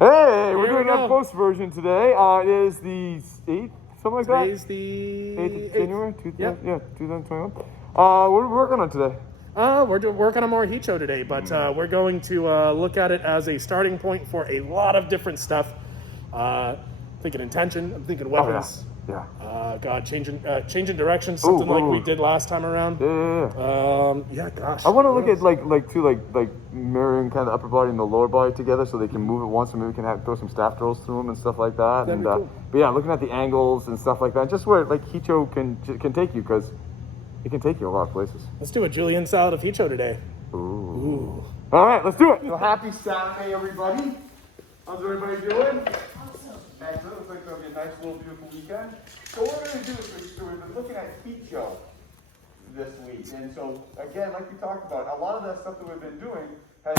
Hey, we're doing an up close version today. It is the 8th, something like that? Today's the 8th of January? Yep. Yeah, 2021. What are we working on today? We're working on more Hicho today, but we're going to look at it as a starting point for a lot of different stuff. Thinking intention, I'm thinking weapons. Yeah. God, changing direction, something like we did last time around. Yeah. Gosh. I want to look at like mirroring kind of the upper body and the lower body together, so they can move it once, and maybe we can throw some staff drills through them and stuff like that. That'd be cool. But yeah, looking at the angles and stuff like that, just where like Hicho can take you, because it can take you a lot of places. Let's do a Julian salad of Hicho today. Ooh. All right, let's do it. So happy Saturday, everybody. How's everybody doing? Excellent. Looks like it's going to be a nice little beautiful weekend. So what we're going to do is we've been looking at Hicho this week. And so, again, like we talked about, a lot of that stuff that we've been doing has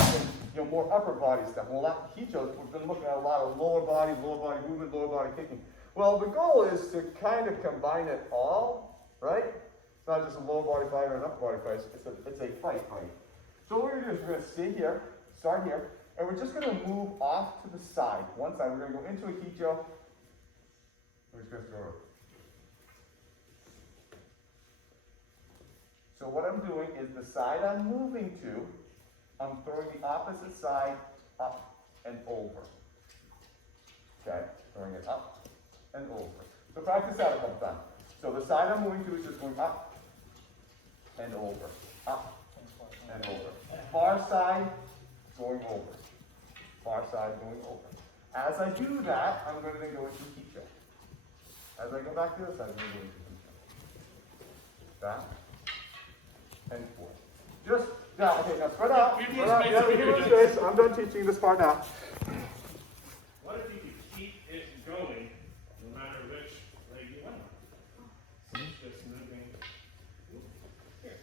been, more upper body stuff. Well, that Hicho, we've been looking at a lot of lower body movement, lower body kicking. Well, the goal is to kind of combine it all, right? It's not just a lower body fight or an upper body fight. It's a fight. So what we're going to do is we're going to stay here, start here, and we're just going to move off to the side. One side, we're going to go into a Hicho. We're just going to throw it. So what I'm doing is the side I'm moving to, I'm throwing the opposite side up and over. Okay, throwing it up and over. So practice that a couple times. So the side I'm moving to is just going up and over, up and over. Far side, going over. Far side, going over. As I do that, I'm going to then go into Hicho. As I go back to this side, I'm going to go into Hicho. Back and forth. Just, okay, now spread out. I'm done teaching this part now. What if you could keep it going no matter which leg you went on? So it's just moving here.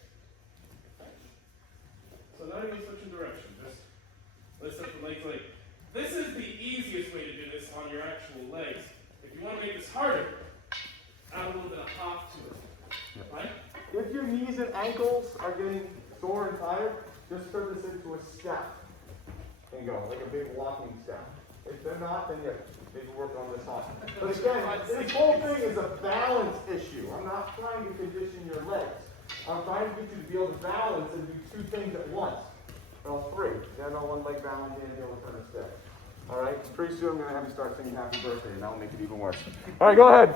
So not even switching direction, just listen from leg to leg. This is the easiest way to do this on your actual legs. If you want to make this harder, add a little bit of hop to it. Right? If your knees and ankles are getting sore and tired, just turn this into a step and go, like a big walking step. If they're not, then maybe work on this hop. But again, this whole thing is a balance issue. I'm not trying to condition your legs. I'm trying to get you to be able to balance and do two things at once. Well, three. Stand on one leg balance and be able to turn a step. All right? Pretty soon I'm going to have you start singing happy birthday, and that will make it even worse. All right, go ahead.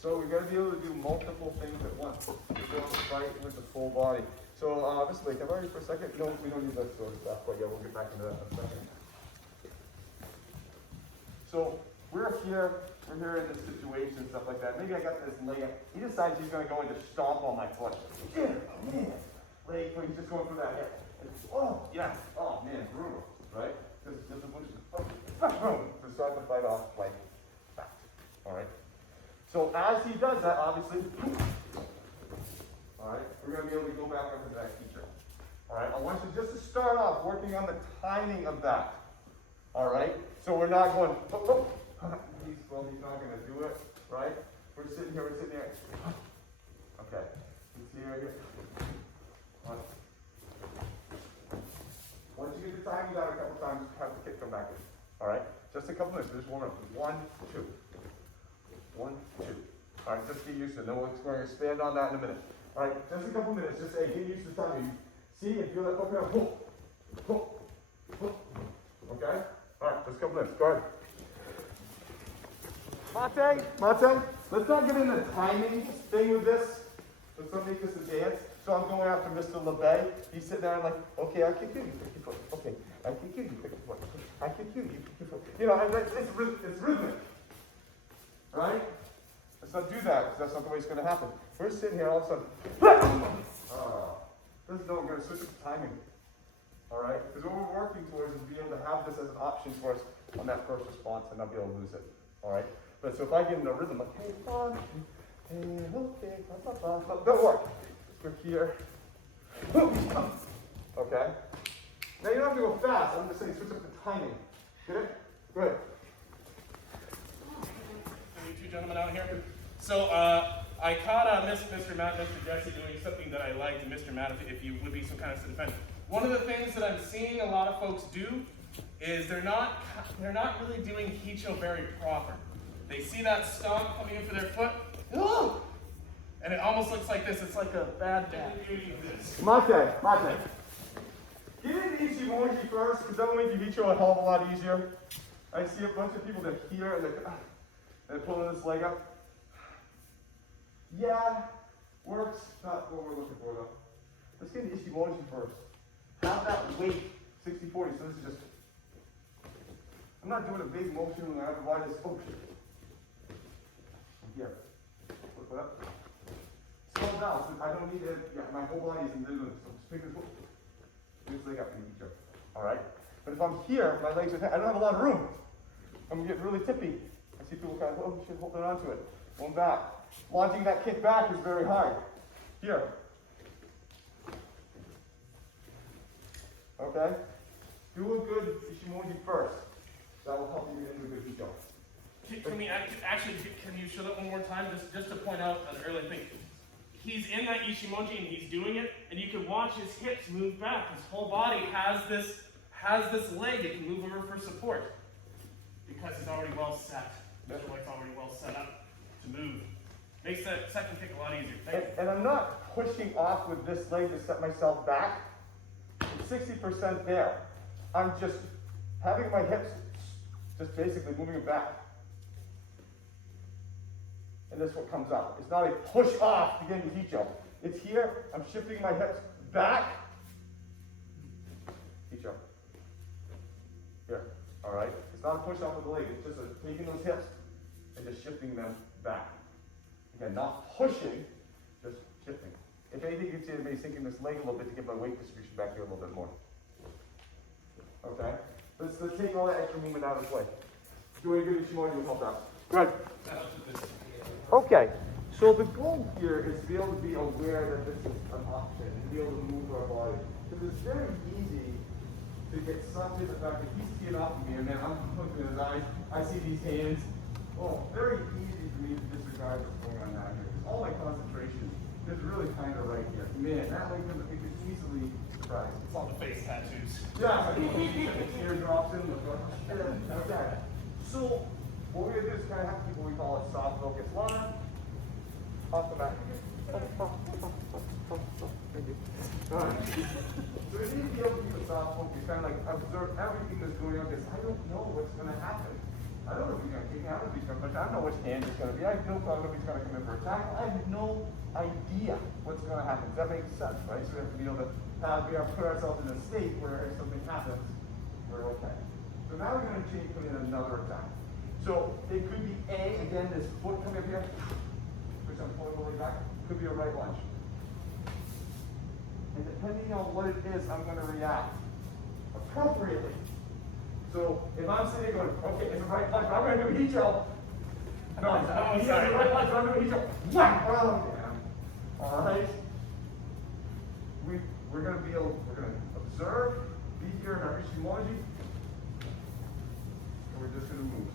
So we're going to be able to do multiple things at once. We're able to fight with the full body. So this is like, can I for a second? No, we don't need that sort of stuff, but yeah, we'll get back into that in a second. So we're here in this situation, stuff like that. Maybe I got this leg. He decides he's going to go and just stomp on my foot. Yeah, man. Leg, he's just going through that hip. Oh, yeah. Oh, man, brutal, right? Because there's a bunch of, to start the fight off like that. All right? So as he does that, obviously, all right, we're going to be able to go back up to that feature. All right, I want you just to start off working on the timing of that. All right, so we're not going, he's not going to do it, right? We're sitting here, Okay, he's here. Once you get the timing down a couple times, have the kick come back in. All right, just a couple minutes, just warm up. 1, 2. 1, 2. All right, just get used to it. Then we're going to expand on that in a minute. All right, just a couple minutes. Just get used to the timing. See and feel that open up. Okay? All right, just a couple minutes. Go ahead. Mate, let's not get into the timing thing with this. Let's not make this a dance. So I'm going after Mr. LeBay. He's sitting there and like, okay, I kick you, you pick your foot. Okay, I kick you, you pick your foot. I kick you, you pick your foot. It's rhythmic. Right? Let's not do that, because that's not the way it's going to happen. We're sitting here all of a sudden. This is no, we're going to switch the timing. All right? Because what we're working towards is being able to have this as an option for us on that first response and not be able to lose it. All right? But so if I get in a rhythm like, hey, fun, hey, okay, that'll work. We're here. Okay? Now you don't have to go fast. I'm just saying switch up the timing. Get it? Go ahead. Two gentlemen out here. So I caught Mr. Matt, Mr. Jesse doing something that I liked, and Mr. Matt, if you would be so kind as to defend. one of the things that I'm seeing a lot of folks do is they're not really doing Hicho very proper. They see that stomp coming in for their foot, oh, and it almost looks like this. It's like a bad dad. Mate. Get into Ichimonji first, because that will make you Hicho a hell of a lot easier. I see a bunch of people that are here and they're pulling this leg up. Yeah, works. Not what we're looking for though. Let's get into Ichimonji first. Have that weight 60-40. So this is just. I'm not doing a big motion when I have to ride this. Oh shit. Here. Look up. Slow down. So I don't need to. Yeah, my whole body is in this. So just pick this one. This leg up and each up. Alright? But if I'm here, my legs are. I don't have a lot of room. I'm getting really tippy. I see people kind of, oh shit, holding on to it. Going back. Launching that kick back is very hard. Here. Okay? Do a good Ichimonji first. That will help you get into a good Hicho. Can we actually, can you show that one more time? Just to point out an early thing. He's in that Ichimonji and he's doing it, and you can watch his hips move back. His whole body has this leg it can move over for support. Because he's already well set. His leg's already well set up to move. Makes that second kick a lot easier. And I'm not pushing off with this leg to set myself back. It's 60% there. I'm just having my hips just basically moving it back. And that's what comes out. It's not a push off to get into Hicho. It's here, I'm shifting my hips back. Hicho. Here, all right? It's not a push off of the leg, it's just taking those hips and just shifting them back. Again, not pushing, just shifting. If anything, you can see me sinking this leg a little bit to get my weight distribution back here a little bit more. Okay? Let's take all that extra movement out of the way. Doing a good Ichimonji will help out. Good. Okay, so the goal here is to be able to be aware that this is an option and be able to move our body. Because it's very easy to get sucked into the fact that he's teeing off of me and then I'm looking at his eyes, I see these hands. Oh, very easy for me to disregard what's going on down here. Because all my concentration is really kind of right here. Man, that leg could easily surprise. It's all the face tattoos. Yeah, teardrops in the okay. So, what we're going to do is kind of have people we call it soft focus. Line, off the back. Thank you. Alright. So we need to be able to keep a soft focus, kind of like observe everything that's going on because I don't know what's going to happen. I don't know if he's going to kick me, I don't know if he's going to push, I don't know which hand he's going to be, I have no clue if he's going to come in for a tackle, I have no idea what's going to happen. Does that make sense, right? So we have to be able to put ourselves in a state where if something happens, we're okay. So now we're going to put in another attack. So it could be A, again, this foot coming up here, which I'm pulling the way back, could be a right lunge. And depending on what it is, I'm going to react appropriately. So if I'm sitting there going, okay, it's a right lunge, I'm going to do Hicho. No, he has a right lunge, I'm going to do Hicho. Whack! Oh, damn. All right. We're going to be able, we're going to observe, be here in our Ichimonji, and we're just going to move.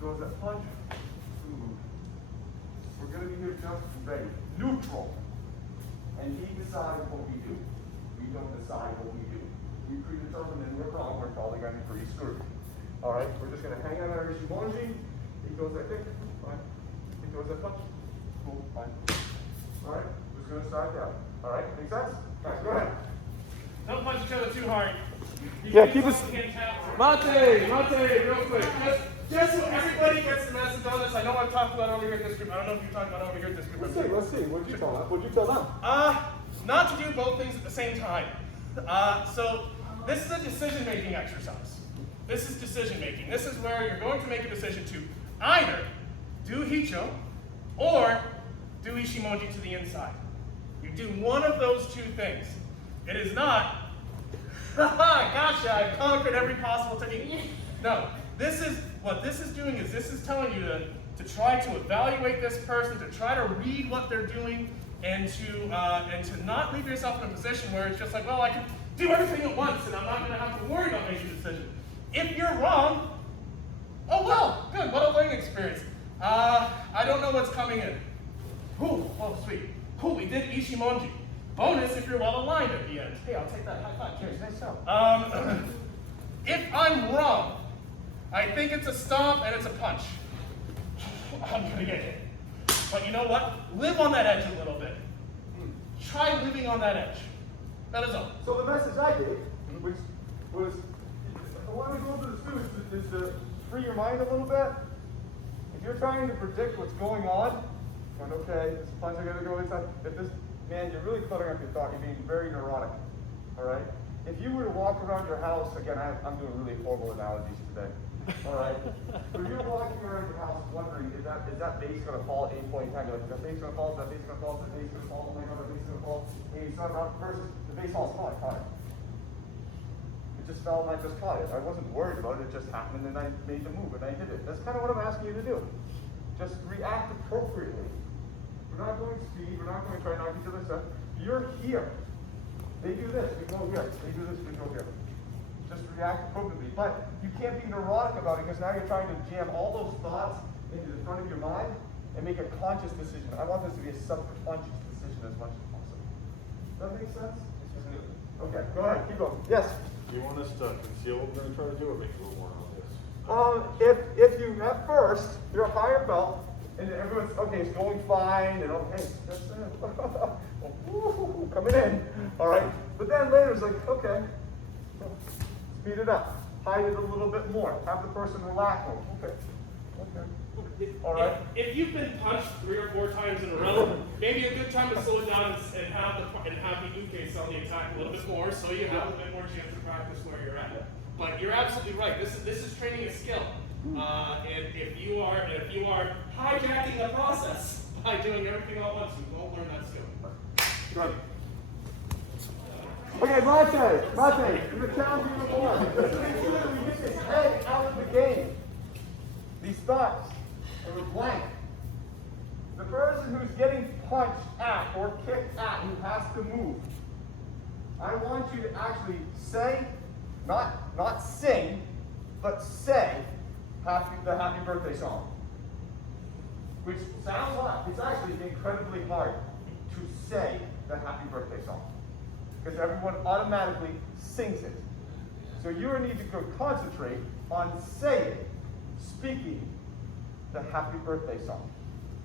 Goes that punch, move. We're going to be here just ready, neutral. And he decides what we do. We don't decide what we do. We predetermine and we're wrong, we're probably going to be pretty screwed. All right, we're just going to hang on our Ichimonji. He goes that kick, fine. He goes that punch, cool, fine. All right, we're just going to start there. All right, make sense? Guys, go ahead. Don't punch each other too hard. Yeah, keep us. Mate, real quick. Just so everybody gets the message on this, I know I've talked about over here in this group. I don't know if you're talking about over here in this group. Let's see. What'd you tell them? Not to do both things at the same time. So this is a decision-making exercise. This is decision-making. This is where you're going to make a decision to either do Hicho or do Ichimonji to the inside. You do one of those two things. It is not, gotcha, I've conquered every possible technique. No, what this is doing is this is telling you to try to evaluate this person, to try to read what they're doing, and to not leave yourself in a position where it's just like, well, I can do everything at once and I'm not going to have to worry about making a decision. If you're wrong, oh well, good, what a learning experience. I don't know what's coming in. Ooh, oh sweet. Cool, we did Ichimonji. Bonus if you're well aligned at the end. Hey, I'll take that high five. Cheers, nice job. If I'm wrong, I think it's a stomp and it's a punch. I'm gonna get hit. But you know what? Live on that edge a little bit. Try living on that edge. That is all. So the message I gave, which was, what we go to the students is to free your mind a little bit. If you're trying to predict what's going on, going, okay, this punch I gotta go inside. If this, man, you're really cluttering up your thought. You're being very neurotic. All right. If you were to walk around your house, again, I'm doing really horrible analogies today. All right. If you're walking around your house wondering, is that vase gonna fall at any point in time? You're like, is that vase gonna fall? Is that vase gonna fall? Is that vase gonna fall? Oh my God, that vase gonna fall. And you start around versus the vase falls. Oh, I caught it. It just fell and I just caught it. I wasn't worried about it. It just happened and I made the move and I did it. That's kind of what I'm asking you to do. Just react appropriately. We're not going speed. We're not going to try to knock each other stuff. You're here. They do this, we go here. They do this, we go here. Just react appropriately. But you can't be neurotic about it because now you're trying to jam all those thoughts into the front of your mind and make a conscious decision. I want this to be a subconscious decision as much as possible. Does that make sense? Okay, go ahead, keep going. Yes? Do you want us to conceal what we're going to try to do or make a little more obvious? If you at first, you're a higher belt, and everyone's, okay, it's going fine, and okay, that's it. Woo, coming in, all right? But then later it's like, okay, speed it up. Hide it a little bit more. Have the person relax. Okay, all right? If you've been punched 3 or 4 times in a row, maybe a good time to slow it down and have the ukase on the attack a little bit more, so you have a bit more chance to practice where you're at. But you're absolutely right. This is training a skill. If you are hijacking the process by doing everything all at once, you won't learn that skill. Good. Okay, Mate, you're challenging number 1. Let's make sure that we get this head out of the game. These thoughts are blank. The person who's getting punched at or kicked at who has to move, I want you to actually say, not sing, but say the happy birthday song. Which sounds odd. It's actually incredibly hard to say the happy birthday song. Because everyone automatically sings it. So you need to go concentrate on saying, speaking the happy birthday song.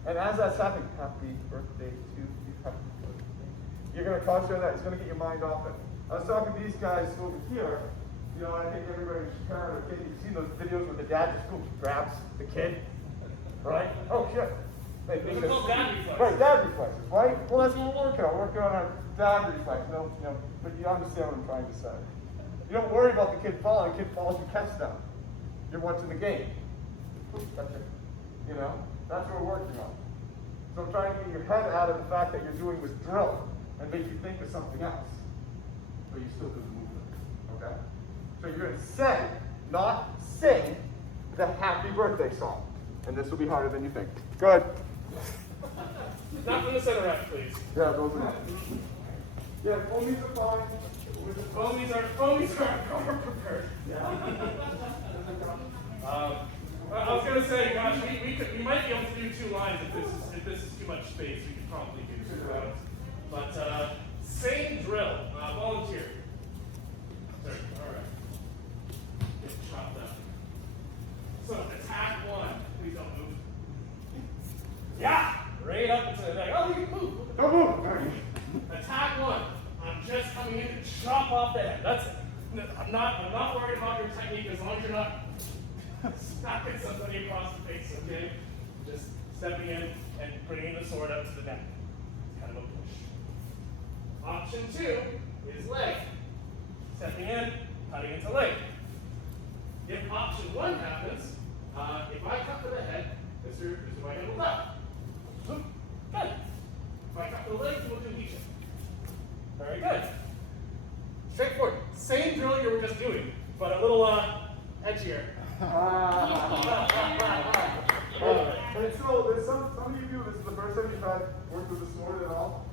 And as that's happening, happy birthday to you, happy birthday. You're going to concentrate on that. It's going to get your mind off it. I was talking to these guys over here. You know, I think everybody's parent or kid, you've seen those videos where the dad just grabs the kid, right? Oh shit. Those are called dad reflexes. Right, dad reflexes, right? Well, that's what we're working on. We're working on our dad reflex. But you understand what I'm trying to say. You don't worry about the kid falling. The kid falls, you catch them. You're watching the game. That's it. You know, that's what we're working on. So I'm trying to get your head out of the fact that you're doing this drill and make you think of something else. But you still do the movement, okay? So you're going to say, not sing, the happy birthday song. And this will be harder than you think. Go ahead. Not from the center rack, please. Yeah, those are not. Yeah, foamies are fine. Foamies are prepared. Yeah. I was gonna say, gosh, we might be able to do 2 lines if this is too much space. We could probably do 2 rounds. But same drill. Volunteer. Sorry. All right. Get chopped up. So attack 1. Please don't move. Yeah. Right up into the neck. Oh, you can move. Don't move. Attack 1. I'm just coming in to chop off the head. That's it. I'm not worried about your technique as long as you're not smacking somebody across the face, okay? Just stepping in and bringing the sword up to the neck. It's kind of a push. Option 2 is leg. Stepping in, cutting into leg. If option 1 happens, if I cut to the head, this is what I will cut. Good. If I cut to the leg, we'll do Hicho. Very good. Straightforward. Same drill you were just doing, but a little edgier. And so there's some of you, this is the first time you've had worked with a sword at all.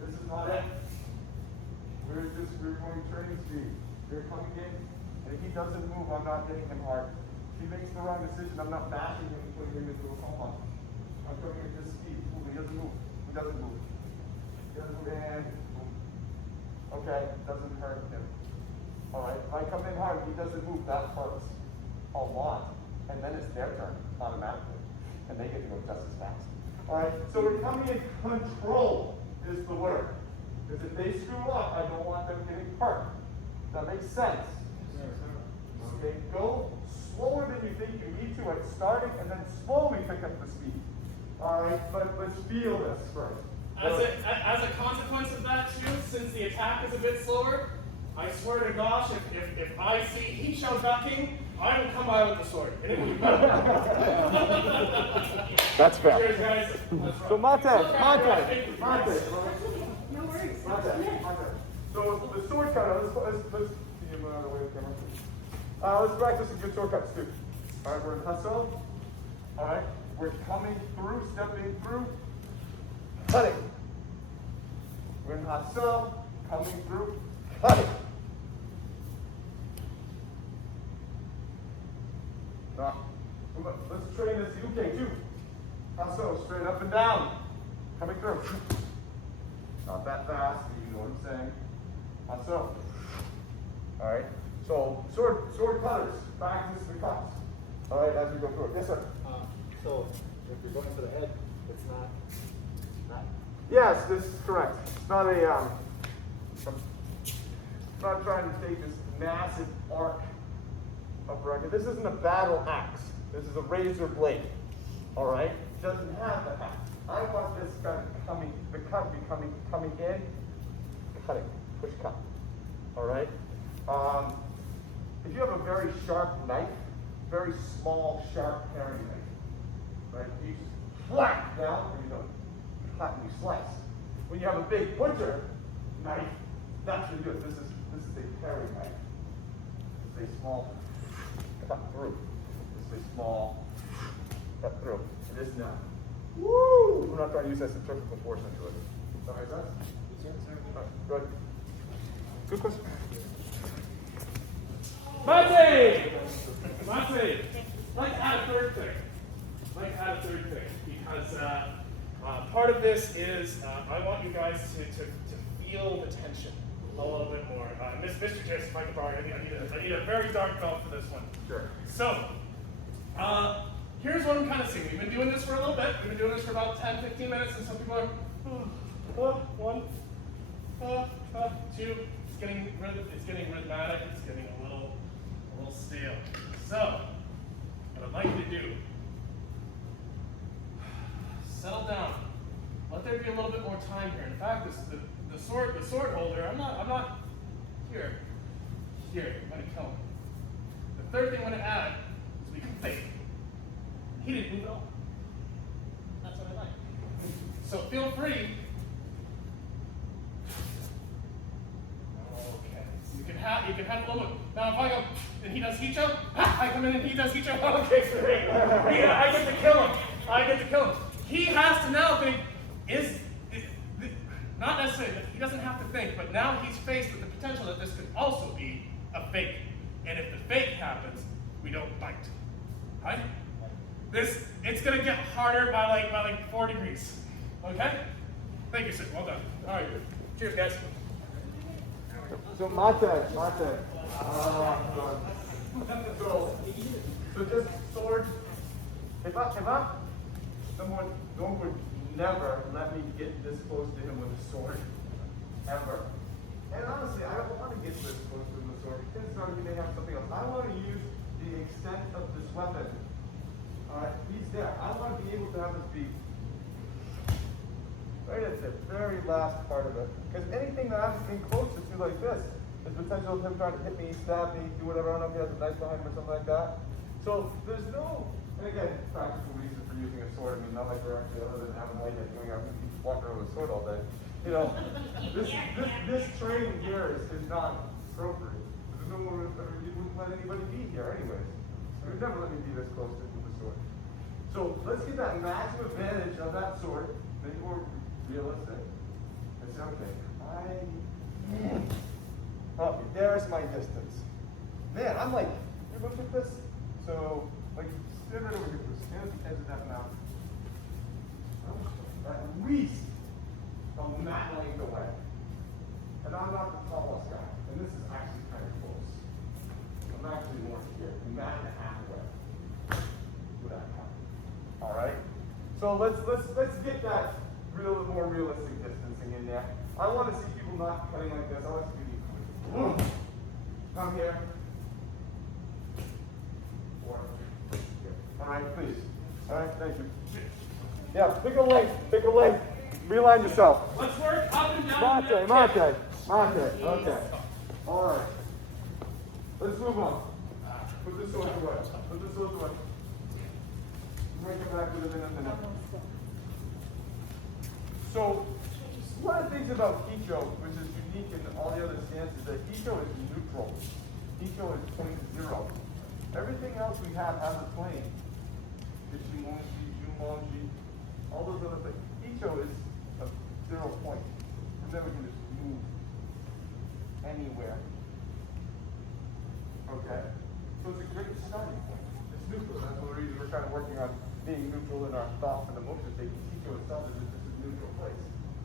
This is not it. We're going training speed. You're coming in, and if he doesn't move, I'm not hitting him hard. If he makes the wrong decision, I'm not bashing him and putting him into a compound. I'm coming at this speed. He doesn't move. He doesn't move. He doesn't move. And boom. okay? It doesn't hurt him. All right, if I come in hard, he doesn't move, that hurts a lot. And then it's their turn automatically. And they get to go just as fast. All right, so we're coming in control is the word. Because if they screw up, I don't want them getting hurt. That makes sense. Okay, go slower than you think you need to at starting, and then slowly pick up the speed. All right, but let's feel this first. As a consequence of that too, since the attack is a bit slower, I swear to gosh, if I see Hicho ducking, I will come by with the sword. And it will be better. That's fair. Cheers, guys. So Mate. No worries. So the sword cutter, let's see him out of the way of the camera. Let's practice some good sword cuts too. All right, we're in hustle. All right, we're coming through, stepping through, cutting. We're in hustle, coming through, cutting. Now, let's train this UK too. Hustle, straight up and down, coming through. Not that fast, but you know what I'm saying. Hustle. All right. So sword cutters, practice the cuts. All right, as we go through it. Yes, sir. So if you're going for the head, it's not. Yes, this is correct. It's not a I'm not trying to take this massive arc of record. This isn't a battle axe. This is a razor blade. All right. It doesn't have the axe. I want this kind of coming in, cutting, push cut. All right. If you have a very sharp knife, very small, sharp paring knife, right? You just whack down, and you don't cut and you slice. When you have a big butcher knife, that's what you do. This is a paring knife. It's a small cut through. It's a small cut through. It is now. Woo! We're not trying to use that centrifugal force into it. Does that make sense? All right, good. Good question. Mate! Like to add a third thing. Because part of this is I want you guys to feel the tension a little bit more. Mr. Jason, if I can borrow, I need a very dark belt for this one. Sure. So, here's what I'm kind of seeing. We've been doing this for a little bit. We've been doing this for about 10, 15 minutes, and some people are, one, two. It's getting rhythmatic. It's getting a little stale. So, what I'd like you to do, settle down. Let there be a little bit more time here. In fact, the sword holder, I'm not here. I'm gonna kill him. The third thing I'm gonna add is we can fake. He didn't move at all. That's what I like. So feel free. Okay. So you can have a little bit. Now if I go and he does Hicho, I come in and he does Hicho. Okay, so great. I get to kill him. He has to now think, not necessarily, he doesn't have to think, but now he's faced with the potential that this could also be a fake. And if the fake happens, we don't bite. Right? It's gonna get harder by like 4 degrees. Okay? Thank you, sir. Well done. All right. Cheers, guys. So Mate. So just sword. If I someone would never let me get this close to him with a sword. Ever. And honestly, I don't want to get this close to him with a sword because he may have something else. I want to use the extent of this weapon. Alright, he's there. I want to be able to have this be right at the very last part of it. Because anything that I'm getting closer to like this is potential of him trying to hit me, stab me, do whatever. I don't know if he has a knife behind him or something like that. So there's no, and again, practical reason for using a sword. I mean, not like we're actually other than having light going out and walking around with a sword all day. You know, this training here is not appropriate. There's no more, you wouldn't let anybody be here anyways. So you'd never let me be this close to the sword. So let's get that maximum advantage of that sword. Make it more realistic. And say, okay, okay, there's my distance. Man, I'm like, you look at this. So, like, stand right over here. Stand at the edge of that mountain. At least a mat length away. And I'm not the top let's get that more realistic distancing in there. I want to see people not cutting like this. I want to see people come here. All right, please. All right, thank you. Yeah, pick a leg. Pick a leg. Realign yourself. Let's work up and down. Mate. Okay. All right. Let's move on. Put this sword away. Put this sword away. Bring it back with it in a minute. So, one of the things about Hicho, which is unique in all the other stances, is that Hicho is neutral. Hicho is 0. Everything else we have has a plane. Ishimonji, Jumonji, all those other things. Hicho is a 0 point. And then we can just move anywhere. Okay? So it's a great starting point. It's neutral. That's one of the reasons we're kind of working on being neutral in our thoughts and emotions. Hicho itself is just a neutral place.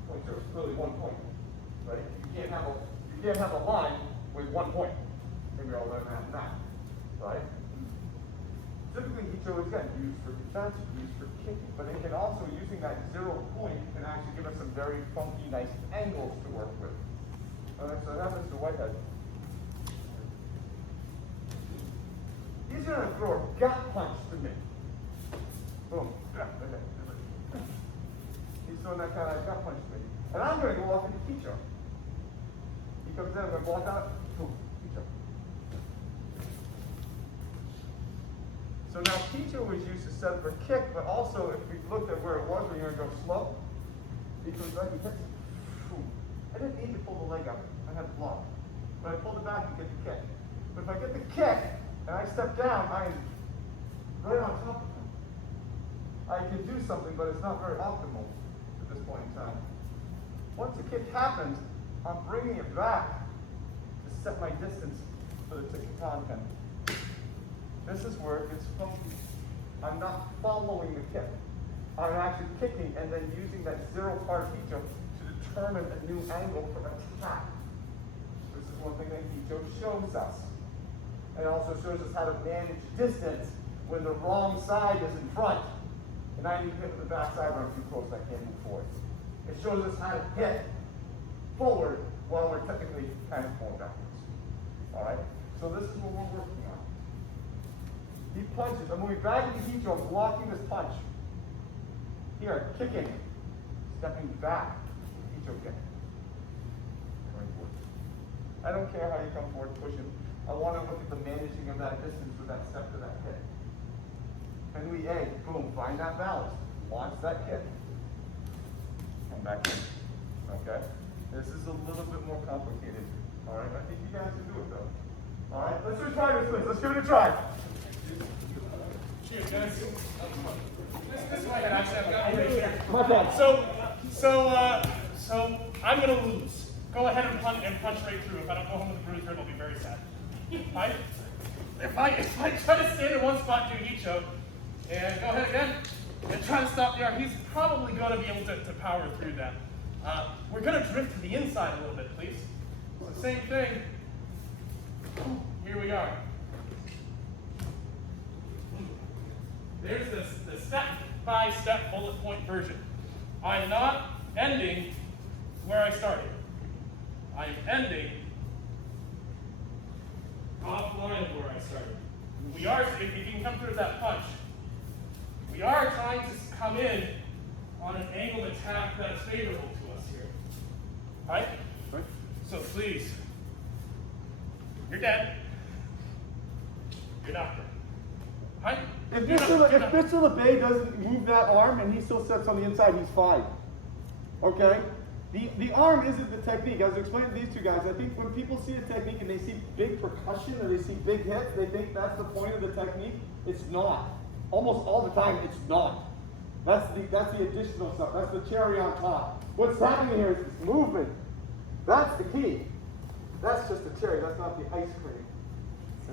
Point 0 is clearly 1 point. Right? You can't have a line with 1 point. Maybe I'll learn that. Right? Typically, Hicho is again used for defense, used for kicking, but it can also, using that 0 point, can actually give us some very funky, nice angles to work with. Alright, so that happens to Whitehead. He's going to throw a gut punch to me. Boom. He's throwing that kind of gut punch to me. And I'm going to go off into Hicho. He comes in, I'm going to block out. Boom. Hicho. So now Hicho was used to set up a kick, but also if we looked at where it was, we're going to go slow. He comes right, he hits. I didn't need to pull the leg up. I had to block. But I pulled it back and get the kick. But if I get the kick and I step down, I'm right on top of him. I can do something, but it's not very optimal at this point in time. Once the kick happens, I'm bringing it back to set my distance for the Tikitan pin. This is where it gets funky. I'm not following the kick. I'm actually kicking and then using that 0 part Hicho to determine a new angle for attack. This is one thing that Hicho shows us. And it also shows us how to manage distance when the wrong side is in front. And I need to hit with the back side when I'm too close, I can't move forward. It shows us how to hit forward while we're technically kind of going backwards. Alright? So this is what we're working on. He punches. I'm moving back into Hicho. I'm blocking this punch. Here, kicking. Stepping back. Hicho kick. I don't care how you come forward pushing. I want to look at the managing of that distance with that step to that kick. And we A, boom, find that balance. Launch that kick. Come back in. Okay? This is a little bit more complicated. Alright, I think you guys can do it though. Alright, let's just try this, please. Let's give it a try. Cheers, guys. This way, actually, I've got right here. My bad. So I'm gonna lose. Go ahead and punch right through. If I don't go home with a bruised rib, I'll be very sad. If I try to stand in one spot doing Hicho, and go ahead again, and try to stop the arm, he's probably going to be able to power through that. We're going to drift to the inside a little bit, please. So same thing. Here we are. There's the step-by-step bullet point version. I'm not ending where I started. I'm ending offline of where I started. We are, if you can come through that punch, we are trying to come in on an angled attack that's favorable to us here. Right? So please, you're dead. You're not dead. Right? If Mr. LeBay doesn't move that arm and he still sets on the inside, he's fine. Okay? The arm isn't the technique. As I explained to these two guys, I think when people see a technique and they see big percussion or they see big hits, they think that's the point of the technique. It's not. Almost all the time, it's not. That's the additional stuff. That's the cherry on top. What's happening here is this movement. That's the key. That's just the cherry. That's not the ice cream.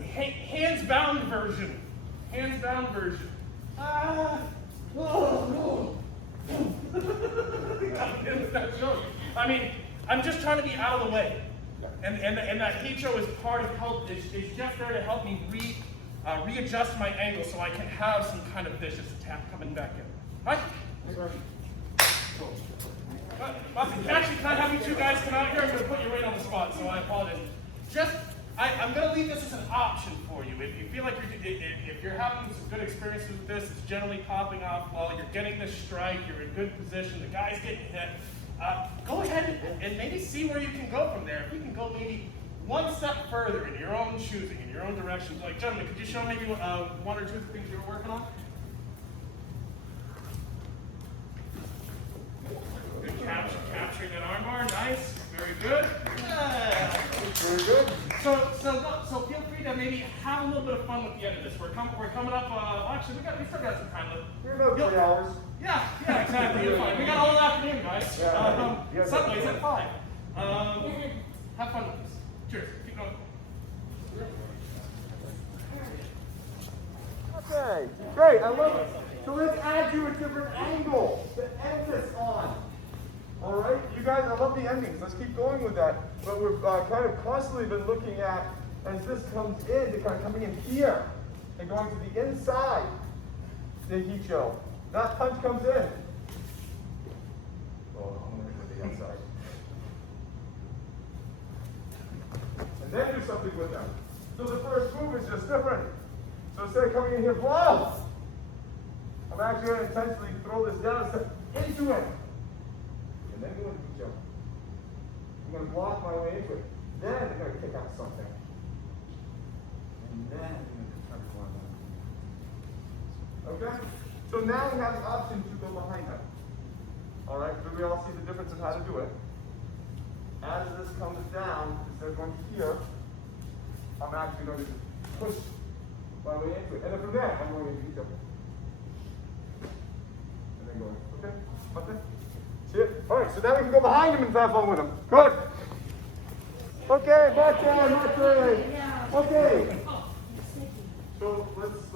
Hands-bound version. Hands-bound version. I mean, I'm just trying to be out of the way. And that Hicho is part of help, is just there to help me readjust my angle so I can have some kind of vicious attack coming back in. Right? Actually, can I have you two guys come out here? I'm going to put you right on the spot, so I apologize. I'm going to leave this as an option for you. If you feel like if you're having some good experiences with this, it's generally popping off well, you're getting this strike, you're in good position, the guy's getting hit, go ahead and maybe see where you can go from there. If you can go maybe one step further in your own choosing, in your own direction. Like, gentlemen, could you show maybe one or two of the things you were working on? Good capturing that armbar, nice, very good. Yeah. Very good. So feel free to maybe have a little bit of fun with the end of this. We're coming up. Actually, we still got some time left. We're about 3 hours. Yeah, exactly. You're fine. We got all afternoon, guys. Yeah. Sundays at 5. Have fun with this. Cheers. Keep going. Okay, great. I love it. So let's add you a different angle to end this on. All right, you guys, I love the endings. Let's keep going with that. But we've kind of constantly been looking at, as this comes in, to kind of coming in here and going to the inside, the Hicho. That punch comes in. Oh, I'm going to go to the outside. And then do something with them. So the first move is just different. So instead of coming in here, blow, I'm actually going to intentionally throw this down into it. And then go into the jump. I'm going to block my way into it. Then I'm going to kick out something. And then I'm going to try to go on that. Okay? So now we have the option to go behind them. All right? Do we all see the difference in how to do it? As this comes down, instead of going here, I'm actually going to push my way into it. And then from there, I'm going to beat them. And then going, okay? Okay? See it? All right, so now we can go behind him and have fun with him. Good. Okay, back down, back down. Okay. So let's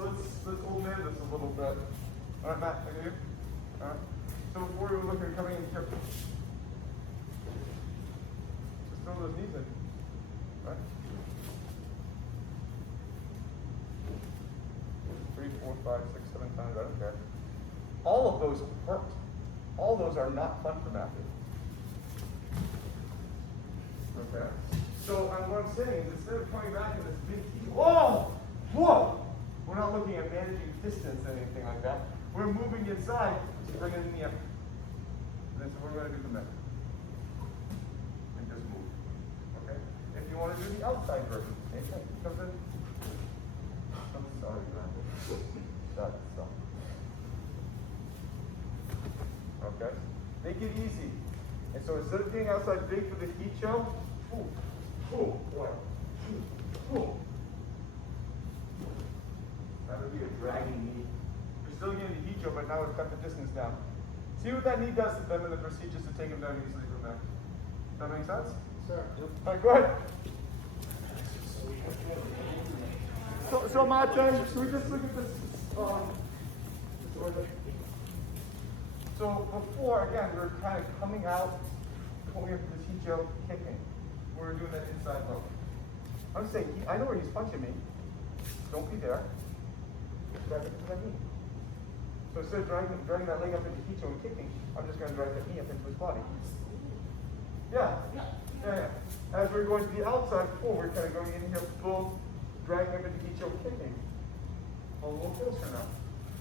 hold near this a little bit. All right, Matt, I got you. All right. So before we were looking at coming in here, just throw those knees in. All right. 3, 4, 5, 6, 7 times. I don't care. All of those hurt. All those are not fun for Matthew. Okay. So what I'm saying is, instead of coming back in this big heat, whoa, we're not looking at managing distance or anything like that. We're moving inside to bring it in the upper. And that's what we're going to do from there. And just move. Okay. If you want to do the outside version, same thing. Comes in. I'm sorry, Randall. Stop. Okay? Make it easy. And so instead of being outside big for the Hicho, that would be a dragging knee. You're still getting the Hicho, but now we've cut the distance down. See what that knee does to them, and the procedures to take them down easily from there. Does that make sense? Sir. All right, go ahead. So Martin, should we just look at this order? So before, again, we were kind of coming out, going into this Hicho, kicking. We were doing that inside look. I'm saying, I know where he's punching me. Don't be there. Drag it to that knee. So instead of dragging that leg up into Hicho and kicking, I'm just going to drag that knee up into his body. Yeah. As we're going to the outside, we're kind of going in here, boom, dragging up into Hicho, kicking. A little closer now.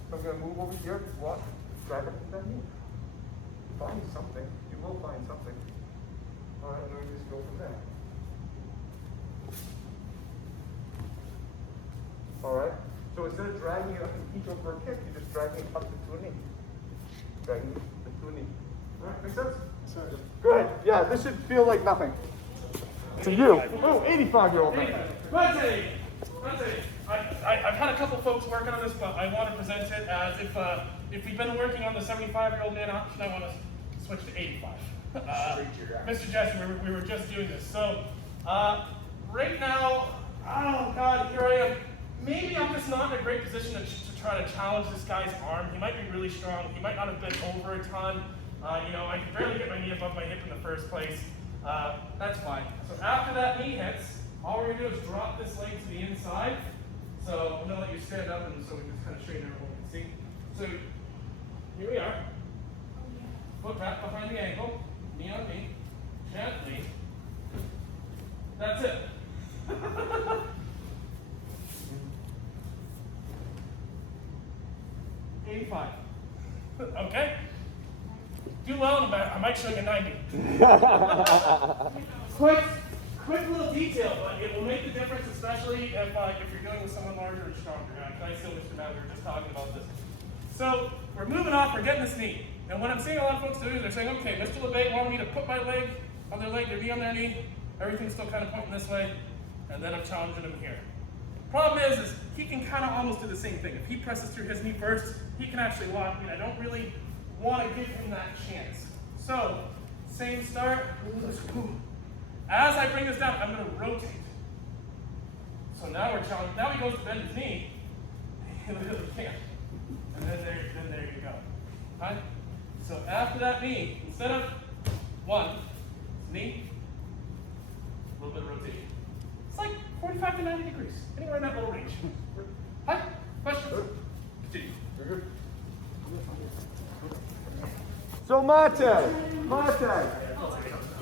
So I'm going to move over here, watch, drag it into that knee. Find something. You will find something. All right, and then we just go from there. All right. So instead of dragging it up into Hicho for a kick, you're just dragging it up into a knee. Dragging it into a knee. All right, make sense? Sir. Go ahead. Yeah, this should feel like nothing. To you. Oh, 85-year-old man. I've had a couple folks working on this, but I want to present it as if we've been working on the 75-year-old man option, I want to switch to 85. Mr. Jesse, we were just doing this. So right now, oh God, here I am. Maybe I'm just not in a great position to try to challenge this guy's arm. He might be really strong. He might not have been over a ton. I can barely get my knee above my hip in the first place. That's fine. So after that knee hits, all we're going to do is drop this leg to the inside. So I'm going to let you stand up and so we can kind of straighten everyone can see. So here we are. Foot wrap behind the ankle, knee on knee, gently. That's it. 85. Okay? Do well, and I might show you 90. quick little detail, but it will make the difference, especially if you're dealing with someone larger and stronger. Can I still, Mr. Matt, we were just talking about this. So we're moving off, we're getting this knee. And what I'm seeing a lot of folks do is they're saying, okay, Mr. LeBate wanted me to put my leg on their leg, their knee on their knee, everything's still kind of pointing this way, and then I'm challenging him here. Problem is he can kind of almost do the same thing. If he presses through his knee first, he can actually lock me. I don't really want to give him that chance. So, same start. As I bring this down, I'm going to rotate. So now we're challenging. Now he goes to bend his knee, and he really can't. And then there you go. Right? So after that knee, instead of one, knee, a little bit of rotation. It's like 45 to 90 degrees, anywhere in that little range. Hi, questions? Continue. So Mate,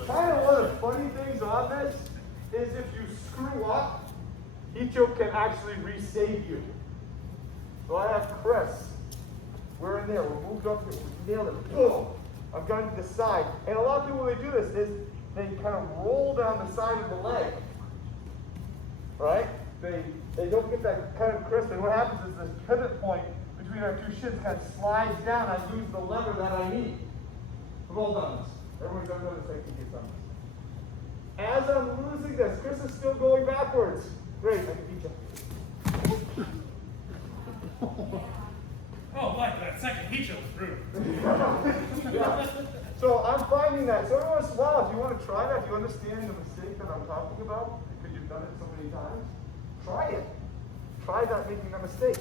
kind of one of the funny things on this is if you screw up, Hicho can actually resave you. So I have Chris. We're in there, we're moved up, we nailed it, boom! I've gone to the side. And a lot of people, when they do this, is they kind of roll down the side of the leg. Right? They don't get that kind of crisp, and what happens is this pivot point between our two shins kind of slides down. I lose the lever that I need. We've all done this. Everyone's done this. I can get done this. As I'm losing this, Chris is still going backwards. Great, I can beat you. Oh, like that second Hicho was rude. Yeah. So I'm finding that. So every once in a while, if you want to try that, if you understand the mistake that I'm talking about, because you've done it so many times, try it. Try that making a mistake.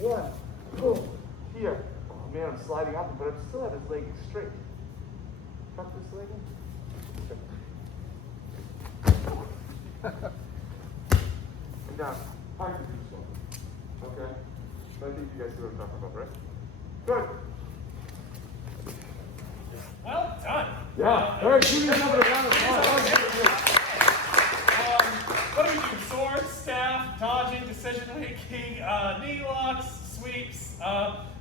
One, boom, here. Oh man, I'm sliding up, but I still have this leg straight. Tuck this leg in. And down. I can do so. Okay? So I think you guys see what I'm talking about, right? Good. Well done. Yeah. All right, give me another round of applause. What do we do? Sword, staff, dodging, decision making, knee locks, sweeps.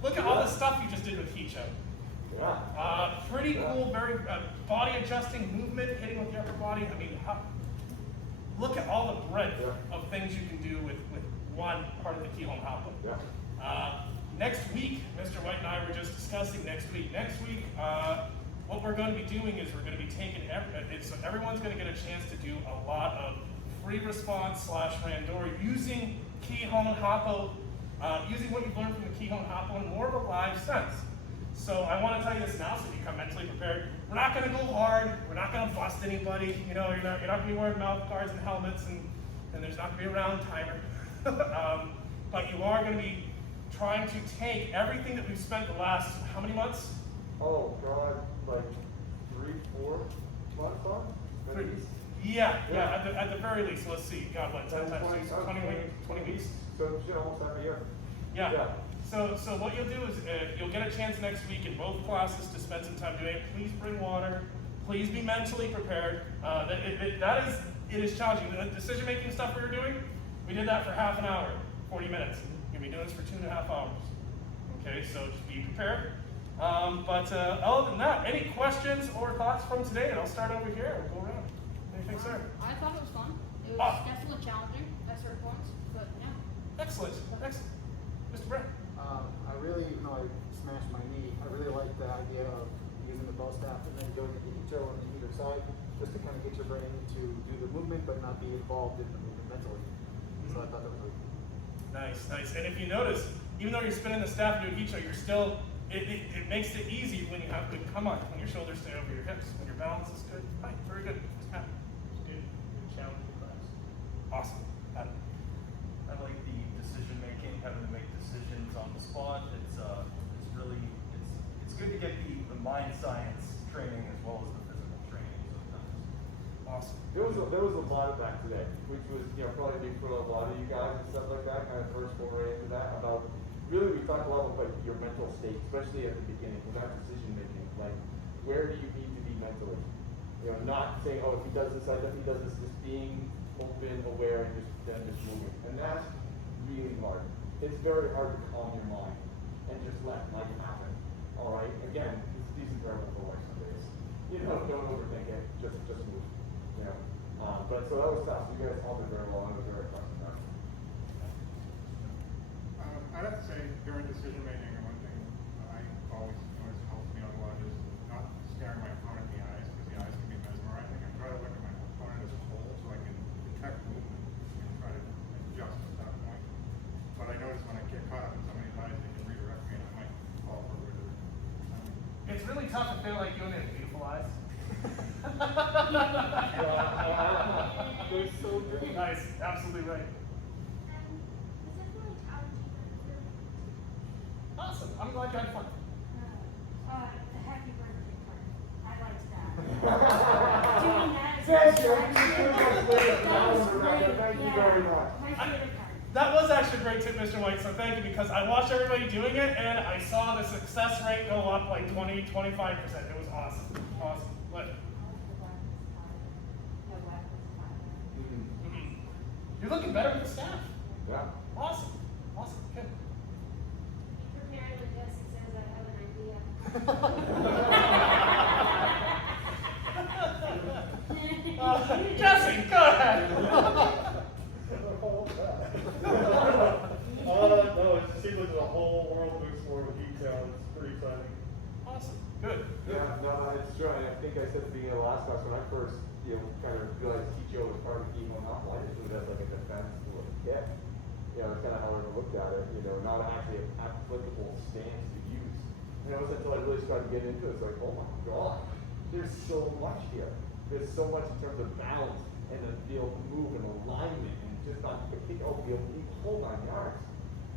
Look at all the stuff you just did with Hicho. Yeah. Pretty cool, very body adjusting movement, hitting with the upper body. I mean, look at all the breadth of things you can do with one part of the keyhole hop. Yeah. Next week, Mr. White and I were just discussing next week. What we're going to be doing is we're going to be taking, so everyone's going to get a chance to do a lot of free response / randori using keyhole hoppo, using what you've learned from the keyhole hoppo in more of a live sense. So I want to tell you this now so you come mentally prepared. We're not going to go hard. We're not going to bust anybody. You know, you're not going to be wearing mouth guards and helmets, and there's not going to be a round timer. But you are going to be trying to take everything that we've spent the last, how many months? Oh God, like 3-4 months on? Yeah, at the very least. Let's see. God, what, 10 times 6, 20 weeks? So shit, almost every year. Yeah. So what you'll do is you'll get a chance next week in both classes to spend some time doing it. Please bring water. Please be mentally prepared. It is challenging. The decision-making stuff we were doing, we did that for half an hour, 40 minutes. You're going to be doing this for 2.5 hours. Okay, so just be prepared. But other than that, any questions or thoughts from today? And I'll start over here. We'll go around. Anything, sir? I thought it was fun. It was definitely challenging at certain points, but yeah. Excellent. Mr. Brent? I really, even though I smashed my knee, I really like the idea of using the bow staff and then going into Hicho on the either side, just to kind of get your brain to do the movement but not be involved in the movement mentally. So I thought that was really cool. Nice. And if you notice, even though you're spinning the staff and doing Hicho, you're still, it makes it easy when you have good come on, when your shoulders stay over your hips, when your balance is good. Hi, very good. Good challenging class. Awesome. Adam. I like the decision making, having to make decisions on the spot. It's good to get the mind science training as well as the physical training sometimes. Awesome. There was a lot of that today, which was probably big for a lot of you guys and stuff like that. Kind of first foray into that about really we talked a lot about your mental state, especially at the beginning, with that decision making. Like, where do you need to be mentally? You know, not saying, oh, if he does this, I bet he does this, just being open, aware, and just moving. And that's really hard. It's very hard to calm your mind and just let life happen. All right? Again, these are terrible for life some days. You know, don't overthink it. Just move. You know. But so that was tough. You guys all did very well. It was very tough. I'd have to say during decision making, one thing I always helps me out a lot is not staring my opponent in the eyes, because the eyes can be mesmerizing. I try to look at my opponent as a whole so I can detect movement and try to adjust at that point. But I notice when I get caught up in somebody's eyes, they can redirect me and I might fall for a wizard. It's really tough if they're like you and they have beautiful eyes. They're so good. Nice, absolutely right. Awesome, I'm glad you had fun. The happy birthday card. I liked that. Doing that is Thank you. Thank you very much. My favorite part. That was actually a great tip, Mr. White, so thank you, because I watched everybody doing it and I saw the success rate go up like 20, 25%. It was awesome. Awesome. What? Mhm. You're looking better with the staff. Yeah. Awesome. Awesome. Good. Be prepared when Jesse says I have an idea. Jesse, go ahead. No, it just seems like there's a whole world to explore with detail. It's pretty exciting. Awesome. Good. Good. Yeah, no, it's true. And I think I said at the beginning of the last class when I first, kind of realized Hicho was part of the team on not I just looked at it as like a defense for a kick. That's kind of how I looked at it. Not actually an applicable stance to use. And it wasn't until I really started getting into it, it's like, oh my god, there's so much here. There's so much in terms of balance and the able to move and alignment and just not kick out the whole 9 yards.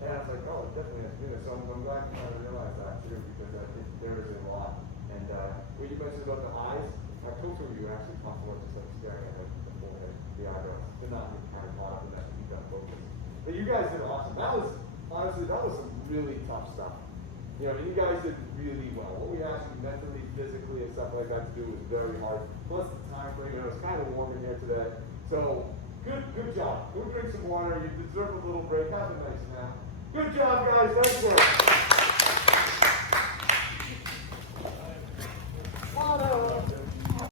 And I was like, oh, it definitely has to do this. So I'm glad you kind of realized that too, because I think there is a lot. And what you mentioned about the eyes, my coach review actually talked about just like staring at the forehead, the eyebrows, to not be kind of caught up in that, to keep that focus. But you guys did awesome. That was, honestly, that was some really tough stuff. You guys did really well. What we asked you mentally, physically, and stuff like that to do was very hard. Plus the time frame, it was kind of warm in here today. So, good job. Go drink some water. You deserve a little break. Have a nice nap. Good job, guys. Thanks for it.